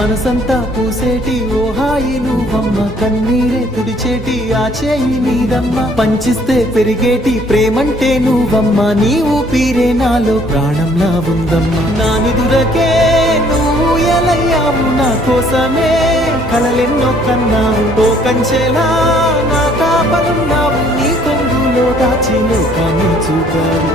మనసంతా పూసేటి ఓ హాయి నువ్వమ్మ, కన్నీరే తుడిచేటి ఆ చేయి నీదమ్మ, పంచిస్తే పెరిగేటి ప్రేమంటే నువ్వమ్మ, నీ ఊపిరే నాలో ప్రాణంలా ఉందమ్మ. నా నిదురకే నువ్వు ఎలయ్యావు, నా కోసమే కలలెన్నో కన్నావు, ఓ కంచెలా నా కాపలున్నావు, నీ కొంగులో దాచి లోకాన్ని చూపావు.